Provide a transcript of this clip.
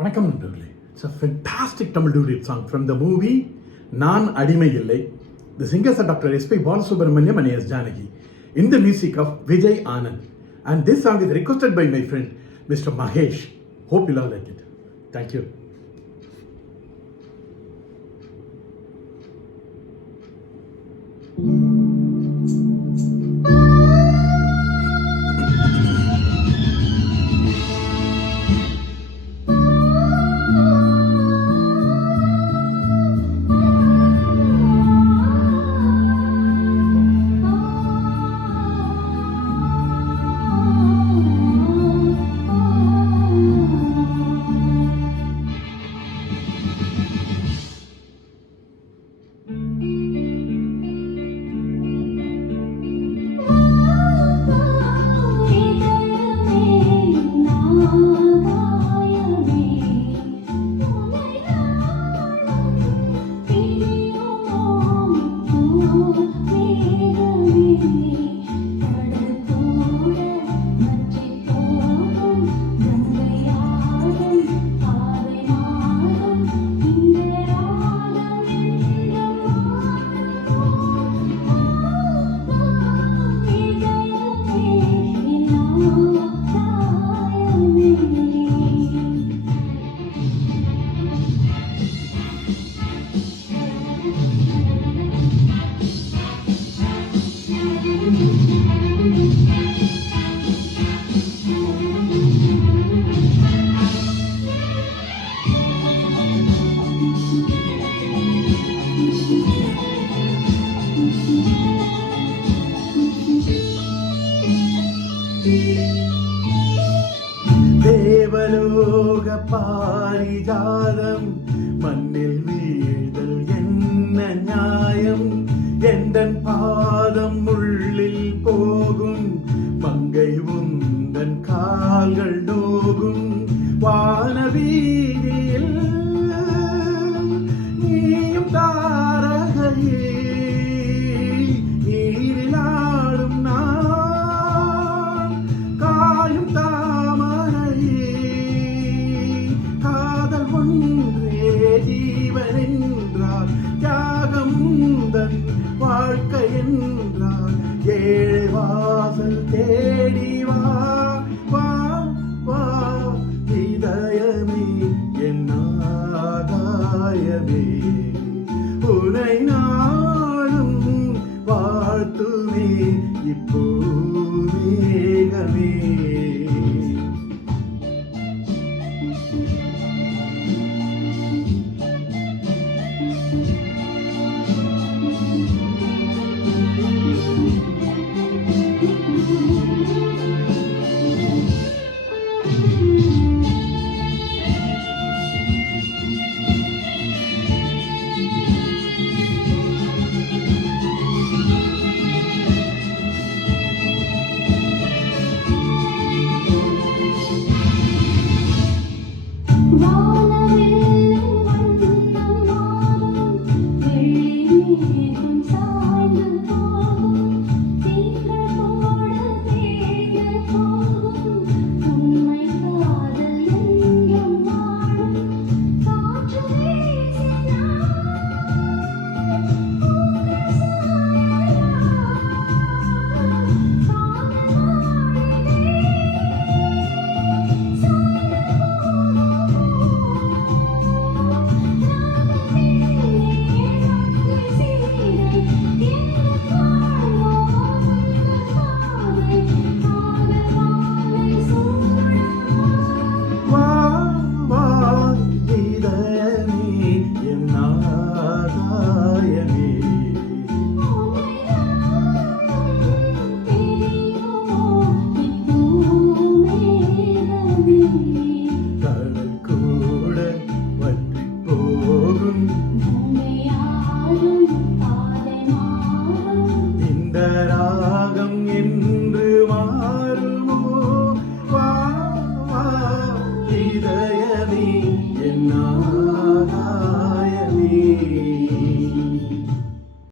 வணக்கம் நண்பர்களே. It's a fantastic Tamil duet song from the movie நான் அடிமை இல்லை. The singers are Dr. S.P. Balasubramaniam and S. Janaki in the music of Vijay Anand. And this song is requested by my friend Mr. Mahesh. Hope you all like it. Thank you. தேவலோக பாரிஜாதம் மண்ணில் வீழ்தல் என்ன நியாயம்? எந்தன் பாதம் உள்ளில் போகும் மங்கை உந்தன் கால்கள் நோகும். வானவீதியில் நீயும் தாரகையே, நீரில் ஆடும் நான் காயும் தாமரையே. காதல் ஒன்றே ஜீவன் என்றார், தியாகம் தன் வாழ்க்கை என்றார். ஏழை வாசல் தேடி வா வா வா, இதயமே என் ஆகாயமே, உனை நாளும் வாழ்த்துமே இப்போ மேகமே. இந்த